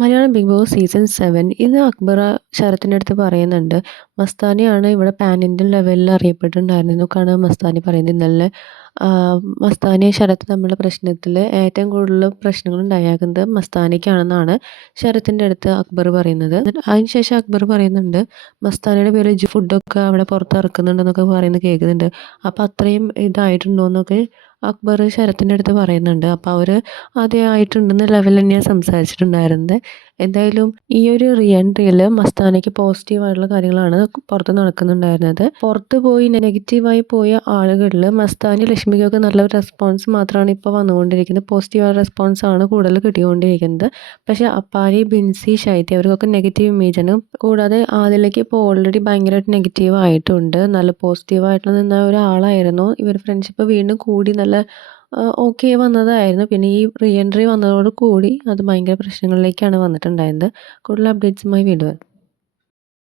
Malayalam big boss season 7 ഇന്ന് അക്ബർ ശരത്തിൻ്റെ അടുത്ത് പറയുന്നുണ്ട്. മസ്താനിയാണ് ഇവിടെ പാൻ ഇന്ത്യൻ ലെവലിൽ അറിയപ്പെട്ടിട്ടുണ്ടായിരുന്നതൊക്കെയാണ് മസ്താനി പറയുന്നത്. ഇന്നലെ മസ്താനി ശരത്ത് തമ്മിലുള്ള പ്രശ്നത്തിൽ ഏറ്റവും കൂടുതൽ പ്രശ്നങ്ങൾ ഉണ്ടായേക്കുന്നത് മസ്താനിക്കാണെന്നാണ് ശരത്തിൻ്റെ അടുത്ത് അക്ബർ പറയുന്നത്. അതിനുശേഷം അക്ബർ പറയുന്നുണ്ട്, മസ്താനിയുടെ പേരിൽ ഫുഡൊക്കെ അവിടെ പുറത്ത് ഇറക്കുന്നുണ്ടെന്നൊക്കെ പറയുന്നത് കേൾക്കുന്നുണ്ട്. അപ്പോൾ അത്രയും ഇതായിട്ടുണ്ടോ എന്നൊക്കെ അക്ബർ ശരത്തിൻ്റെ അടുത്ത് പറയുന്നുണ്ട്. അപ്പോൾ അവർ ആദ്യമായിട്ടുണ്ടെന്ന ലെവലിൽ തന്നെയാണ് സംസാരിച്ചിട്ടുണ്ടായിരുന്നത്. എന്തായാലും ഈ ഒരു റീ എൻട്രിയിൽ മസ്താനയ്ക്ക് പോസിറ്റീവായിട്ടുള്ള കാര്യങ്ങളാണ് പുറത്ത് നടക്കുന്നുണ്ടായിരുന്നത്. പുറത്ത് പോയി നെഗറ്റീവായി പോയ ആളുകളിൽ മസ്താനി ലക്ഷ്മിക്കൊക്കെ നല്ല റെസ്പോൺസ് മാത്രമാണ് ഇപ്പോൾ വന്നുകൊണ്ടിരിക്കുന്നത്. പോസിറ്റീവായ റെസ്പോൺസാണ് കൂടുതൽ കിട്ടിക്കൊണ്ടിരിക്കുന്നത്. പക്ഷേ അപ്പാനി, ബിൻസി, ശൈത്യ അവർക്കൊക്കെ നെഗറ്റീവ് ഇമേജാണ്. കൂടാതെ ആദിലയ്ക്ക് ഇപ്പോൾ ഓൾറെഡി ഭയങ്കരമായിട്ട് നെഗറ്റീവ് ആയിട്ടുണ്ട്. നല്ല പോസിറ്റീവായിട്ടുള്ള നിന്ന ഒരാളായിരുന്നു. ഇവർ ഫ്രണ്ട്ഷിപ്പ് വീണ്ടും കൂടി നല്ല ഓക്കെ വന്നതായിരുന്നു. പിന്നെ ഈ റീ എൻട്രി വന്നതോട് കൂടി അത് ഭയങ്കര പ്രശ്നങ്ങളിലേക്കാണ് വന്നിട്ടുണ്ടായിരുന്നത്. കൂടുതൽ അപ്ഡേറ്റ്സുമായി വീണ്ടും വരാം.